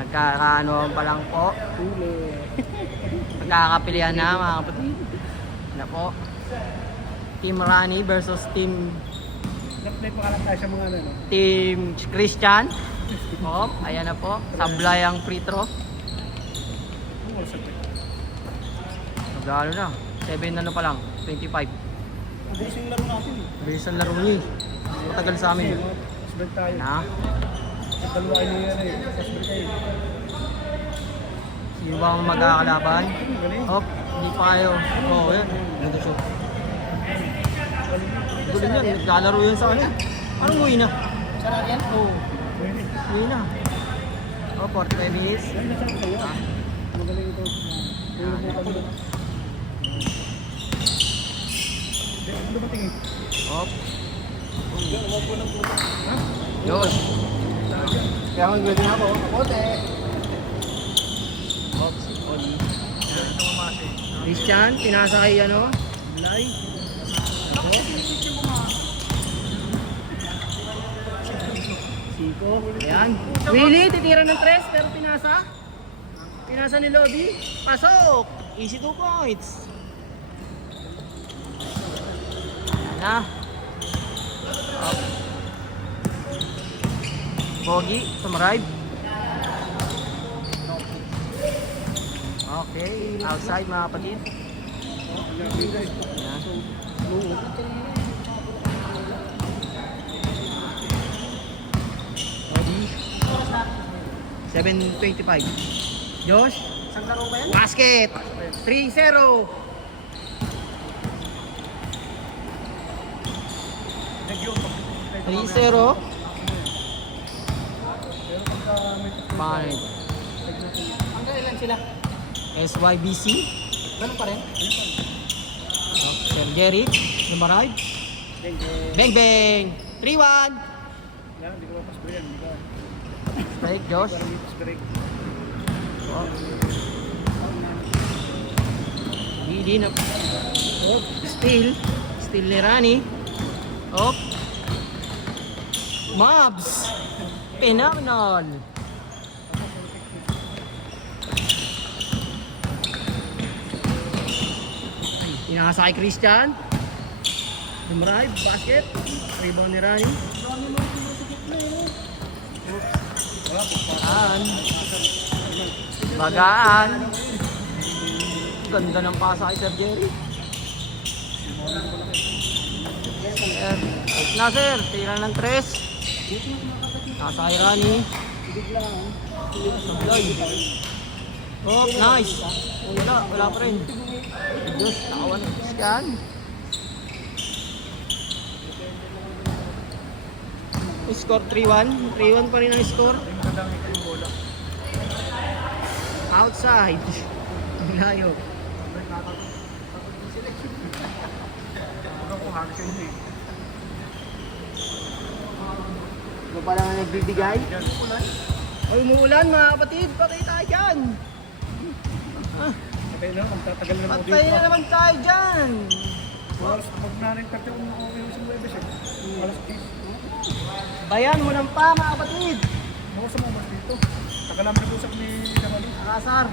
Nagkakaanoan pa lang po. Magkakapilihan na mga kapatid. Ano po? Team Rani versus Team Nag-play pa lang tayo sa mga ano. Team Christian. Oh, ayan na po. Sablay ang free throw. Magkano na? 7 ano pa lang. 25. Bilis yung laro natin. Bilis ang laro niya. Matagal sa amin. Spread tayo. Na? Dalawa kayo yan eh. Spread tayo. Sino ba ang magkakalaban? Oh, hindi pa kayo. Oh, yan. Ganda shoot. Gulo yan. Naglalaro yan sa ano. Anong uwi na? Sarap yan? Oo. Uwi na. Oh, 45 minutes. Ay, nasarap kayo. Magaling ito. Ano ba tingin? Oh. Yun. Kaya kung gawin ako, kapote. Oops. Christian, pinasa kay ano? Blay. Ako. Siko. Ayan. Willie, titira ng 3 pero pinasa. Pinasa ni Lodi. Pasok. Easy 2 points. Ayan na. Up. Pogi, sumaride. Okay, outside mga kapatid. Ayan. 7:25. Josh, Saan laro ba yan? basket. 3-0. Medyo. 3-0. Pero pagka may Paano? hanggang ilan sila? SYBC. Ganun pa rin? Sir Jerry, Lumarad. Bang bang. 3-1. Yan, hindi ko mapasbray yan. Hindi ko. Straight, Josh. Parang may pasbray. Oh. Hindi na. Oh, steal. Steal ni Rani. Oh. Mobs. Phenomenal. Inakasa kay Christian. Lumarive, basket. Rebound ni Rani. Bagaan. Bagaan. Ganda ng pasa kay Sir Jerry. Sir, out na sir. Tira ng 3. Nasa kay Rani. Sablay. Oh, nice. Wala pa rin. Diyos, nakawan. Scan. Score 3-1. 3-1 pa rin ang score. Outside. Layo. Ano pa lang ang nagbibigay? Ay, umuulan mga kapatid. Patay tayo dyan. Patay na, magtatagal na mo Patay na naman tayo dyan. Alas, pag narin kasi kung okay sa mga ibig. Alas 10. Bayan mo ng pa mga kapatid. Ako sa mga mas dito. Tagal naman nag-usap ni Kamali. Akasar.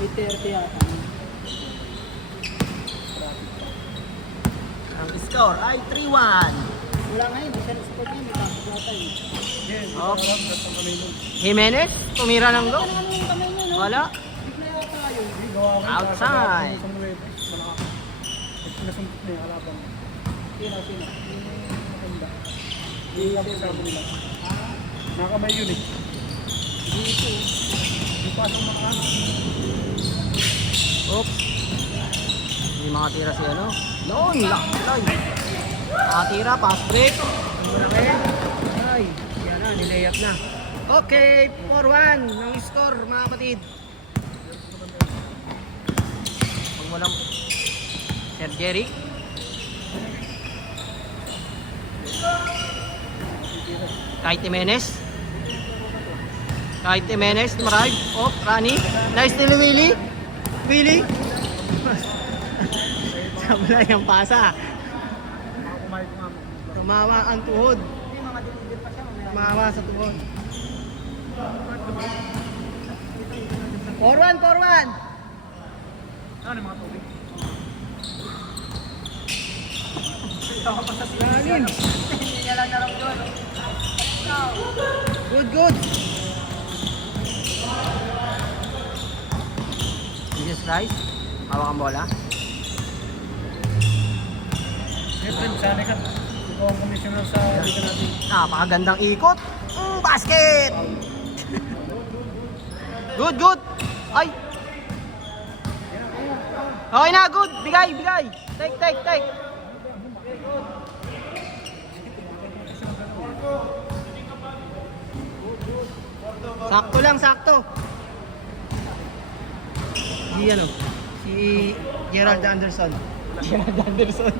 8:30 yata. Ang score ay 3-1. Wala nga yun, siya nag-support niya, may pasok na tayo. Yes, Oh. alam, gatong kami nun. Jimenez, tumira ng go. Ano yung kamay niya, no? Wala. Bigla yata yun. Hindi, gawa ko. Outside. Nasumpit na yung alaban. Sino? Maganda. Hindi ako sabi nila. Nakamay yun eh. Dito. Hindi pasok makano. Oops. Hindi makatira si ano. Noon, laklay. Makatira, pass break. Ay, yan na, nilayap na. Okay, 4-1 ng score mga kapatid. Pag walang Sir Jerry. Kahit Jimenez. Kahit Jimenez, Marag. Oh, Rani. Nice nila Willie. Willie. Sablay ang pasa. Tumawa ang tuhod. Tumawa sa tuhod. 4-1, 4-1. Ano yung mga tubig? Lalim. Hindi niya lang naramdaman. Good, good. Jesus Christ. Hawak ang bola. Siyempre, sana ka. Ikaw ang commissioner sa liga natin. Napakagandang ikot. Basket! Good, good. Ay. Okay na, good. Bigay, bigay. Take, take, take. Sakto lang, sakto. Si ano? Si Gerald Anderson. Gerald Anderson.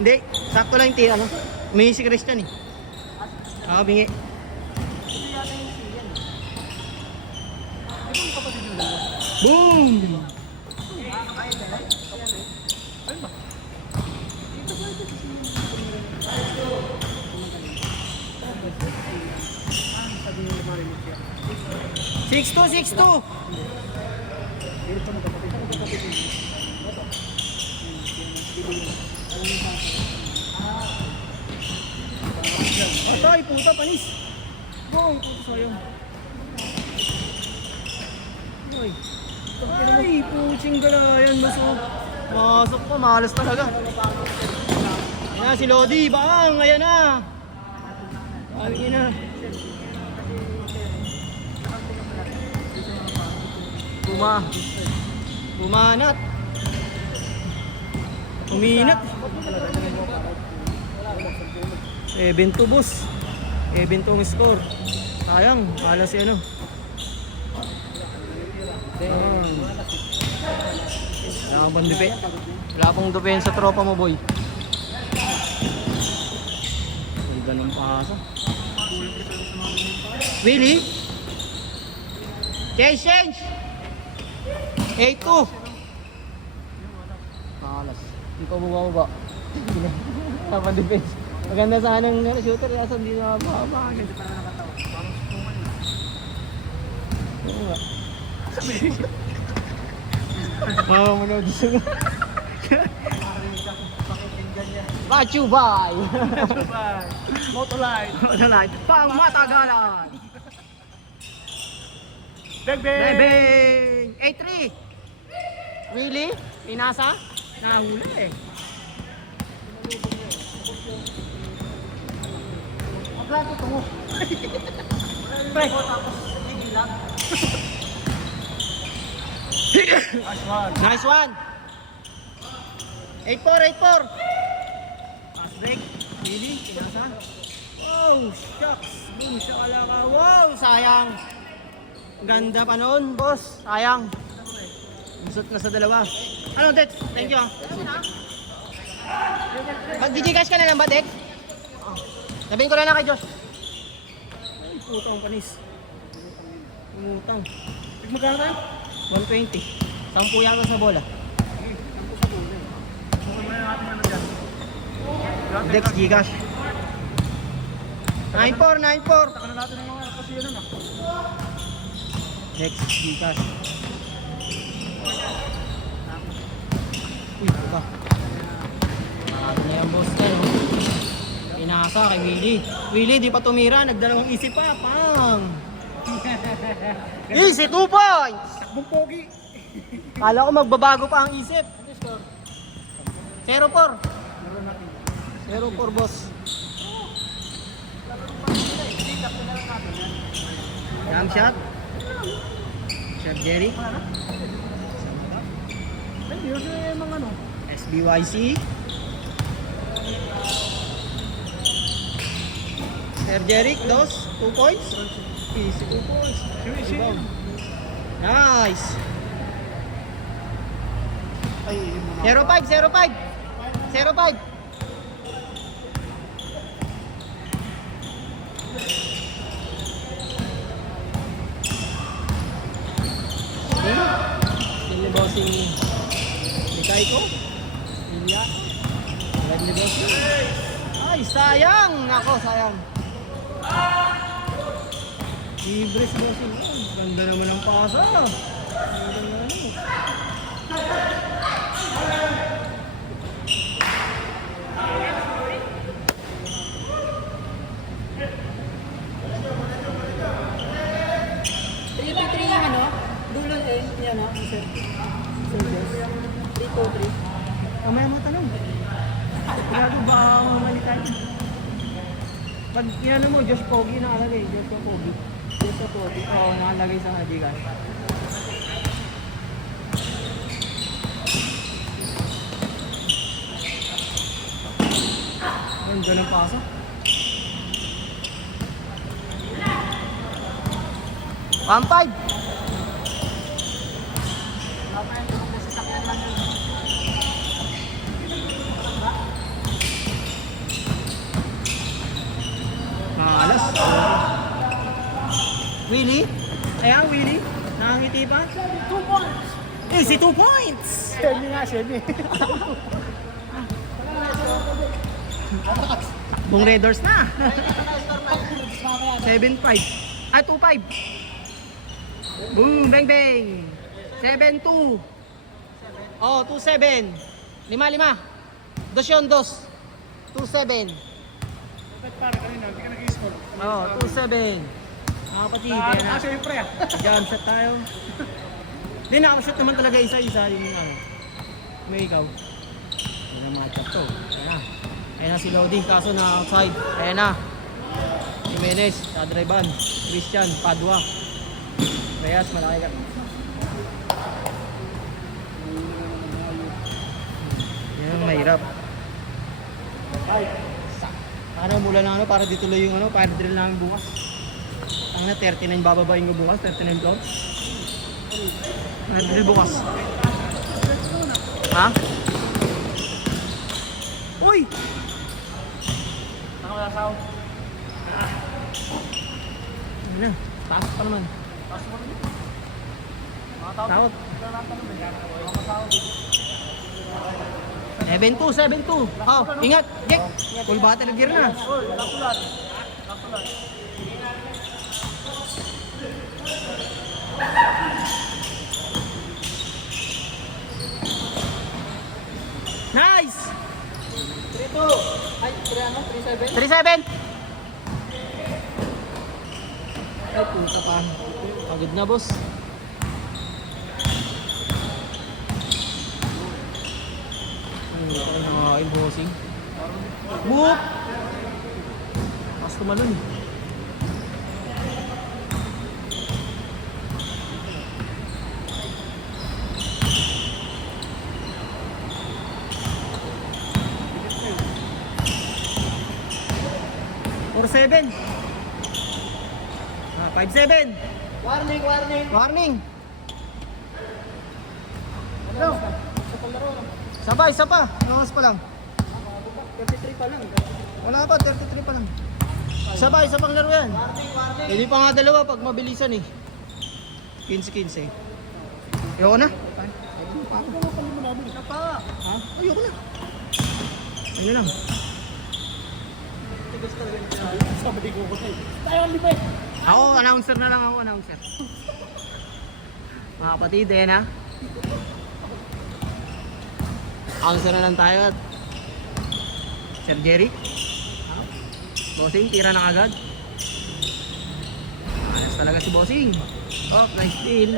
Hindi, sakto lang yung ano. May si Christian eh. Bingi. Boom! Six two, 6-2. Atay, puta, panis. Boy, puta, sayang. Boy. Ay, puching galayan, masok. Masok pa, malas talaga. Ayan na, si Lodi, bang, ayan na. Ayan na. Bumanat. Uminat. 7-2 boss. 7-2 ang score. Sayang, hala si ano. Wala pong depensa tropa mo, boy. Ang ganun pasa. Willie? Change! 8-2. Malas. Hindi pa bumababa. Tapa defense. Maganda sana ng shooter. Kaso hindi na mababa. Hindi pa na nakatawa. Oo nga. Mama mo na gusto mo. Machubay! Motolite! Pang matagalan! Bebeng! 8-3! Really? Pinasa? Nahuli eh. Maglato ito mo. Pre! Nice one! 8-4! Pass break. Really? Pinasa? Oh, shucks! Boom, shakalaka. Wow! Sayang! Ganda pa noon, boss. Sayang. Busot na sa dalawa. Ano, Dex? Thank you. Mag-digicash ka na lang ba, Dex? Sabihin ko na lang kay Josh. Ay, putang panis. Putang. Magkano tayo? 120. 10 yata sa bola. Dex, Gcash. 9-4. Taka na natin ng mga kasi yun na. Dex, Gcash. Uy, iba. Marami na yung boss yan. Pinasa kay Willie. Willie, di pa tumira. Nagdalawang isip pa. Pang! Easy, 2 points! Takbong pogi. Kala ko magbabago pa ang isip. 0-4. 0-4, boss. Jump shot. Chef Jerry. Ay, yun yung mga ano. SBYC. Sir Jeric, 2 points. Easy, 2 points. Rebound. Nice. Ay, yung mga... 0-5. Sino bossing ni Kaiko? Ilya. Red ni bossing. Ay, sayang! Nako, sayang. Libres bossing. Ganda naman ang pasa. Ganda naman ano. Three yung ano? Dulo yan ha, sir. Sir Josh. 323. Kamaya mo tanong. Grabe ba ang malitan? Pag yan mo, Josh Pogi nakalagay. Josh Pogi. Yes, ako. Oo, nakalagay sa hadigan. Ang ganda ng pasok. Pampay! Malas. Willie? Ayan, Willie. Nakangiti pa? 2 points! Easy 2 points! Semi nga, semi. Bong Raiders na. 7-5. Ay, 2-5. Boom, bang bang. 7-2. Oh, 2-7. 5-5. 2-2. 2-7. Ba't parang kanina, hindi ka nag-i-score? Oh, 2-7. Mga kapatid, Ano yan na. siyempre ah. Jump shot tayo. Hindi, nakapashot naman talaga isa-isa. Yung ano. May ikaw. Yan ang mga chat to. Ayan na. Ayan na si Lodi, kaso na outside. Ayan na. Jimenez, Kadreban, Christian, Padua. Reyes, malaki ka. Yan ang mahirap. Ano, mula na ano, para dito lang yung ano, para drill namin bukas. Ang na, 39 bababayin ko bukas, 39 floor. Para drill bukas. Ha? Uy! Nakalasaw. Ano na, taas pa naman. Tawad. 7-2. Oh, ingat, Jack. Full battle gear na. Nice! 3-2. Ay, 3-7. 3-7. Ay, puta pa. Pagod na, boss. Ay, nakakain, bossing. Whoop! Tapos tumalon. Or 7. 5-7. Warning! Warning. Ano? Sa palaro. Sabay, isa pa. Angas pa lang. 33 pa lang. Wala pa, 33 pa lang. Sabay, isa pang laro yan. Warning! Hindi pa nga dalawa pag mabilisan eh. 15-15. Ayoko na. Isa pa! Ha? Ayoko na. Ano lang. Tigas talaga niya. Sabi ko ko sa'yo. Tayo ang libre. Ako, announcer na lang ako, announcer. Mga kapatid, eh na. Announcer na lang tayo at Sir Jerry. Bossing, tira na agad. Alas talaga si Bossing. Oh, nice steal.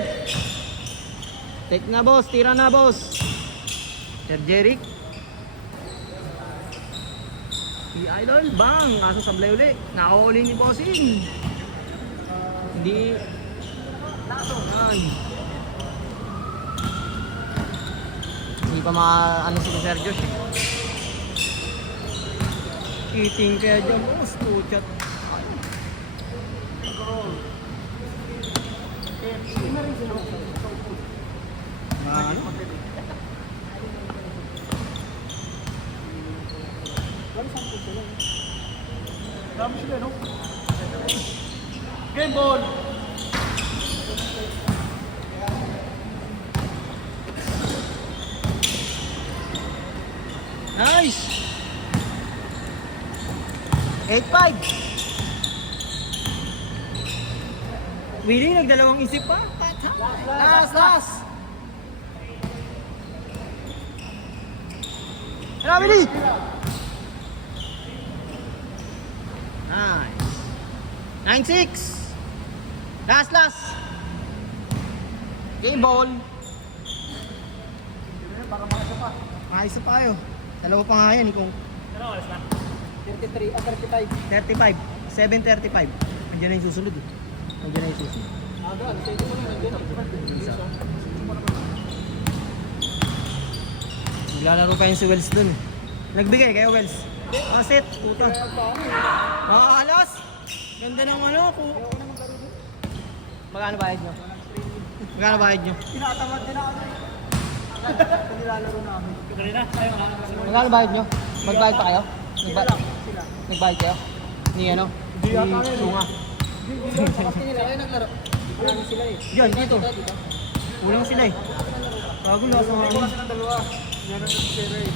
Take na boss, tira na boss. Sir Jerry. Si Idol, bang! Kaso sablay uli. Nakakuli ni Bossing. Hindi. Yan. Hindi pa ano si Sir Josh. Eating kaya dyan, boss. Puchat. Dami sila, no? Game ball! Nice! 8-5. Willie, nagdalawang isip pa. Last. Tara, Willie! Nice. 9-6. Last. Game ball. Para makasa pa. Ayos pa kayo. Dalawa pa nga yan eh kung 33, 35. 35. 7:35. Andiyan na yung susunod eh. Andiyan na yung susunod. Doon. Sa ito mo na. Isa. Naglalaro pa yung si Wells dun. Nagbigay kayo Wells. Set. Puta. Alas. Ganda ng ano. Magkano bayad nyo? Tinatamad din ako. Nilalaro namin. Magkano bayad nyo? Magbayad pa kayo? Sila. Nagbayad kayo? Ni ano? Hindi yata ngayon. Tunga. Kasi nila kayo naglaro. Marami sila eh. Yan, dito. Dito. Kulang sila eh. Bago na sa Wala silang dalawa. Yan ang sira eh.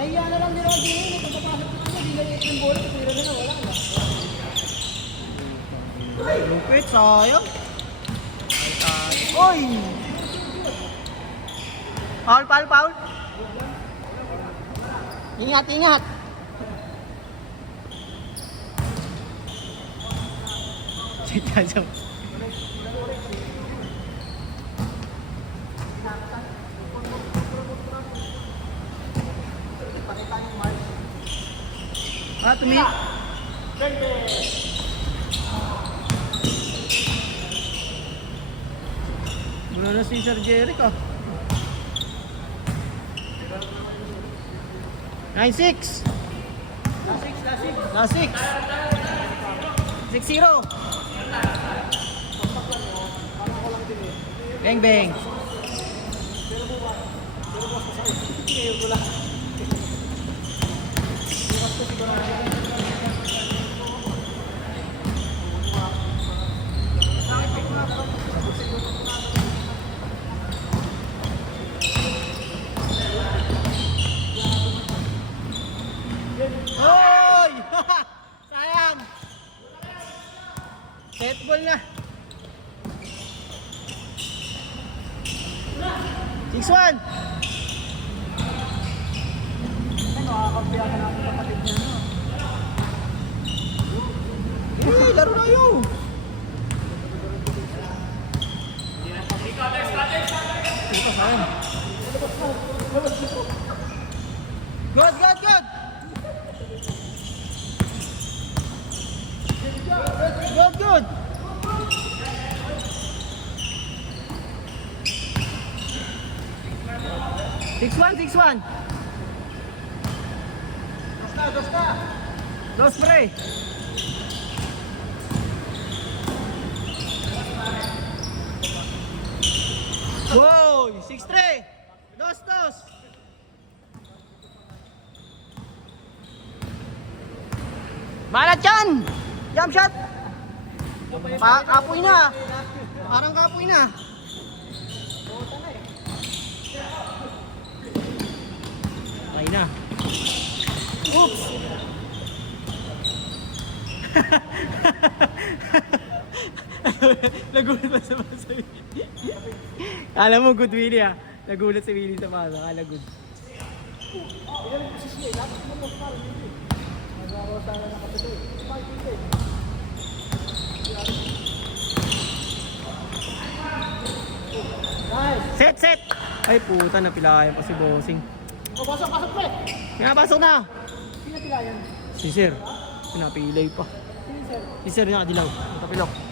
Nahiya na lang din ako din eh. Pagpapasok ko kasi, di na yung bola. Kapira na wala na. Lupit, sayang. Oy! Foul. Ingat. Sige. Tumi. Mula na si Sir Jeric ah. 9-6. Last 6. 6-0. Bang. Hoy! Sayang! Set ball na. 6-1. Nakakakampiyan na ako kapatid niya. Laro na yun. Ito sayang. Good. Good. 6-1. Dos pre. Wow, 6-3. Dos. Balat yan! Jump shot! Kapoy na! Parang kapoy na! Ay na! Oops! Nagulat pa sa basa. Alam mo, good Willie ah. Nagulat si Willie sa basa. Kala good. Set! Ay puta, napilayan pa si Bossing. Pasok pre! Kaya pasok na! Sino pila yan? Si Sir. Pinapilay pa. Sino sir? Si Sir nakadilaw. Nakapilok.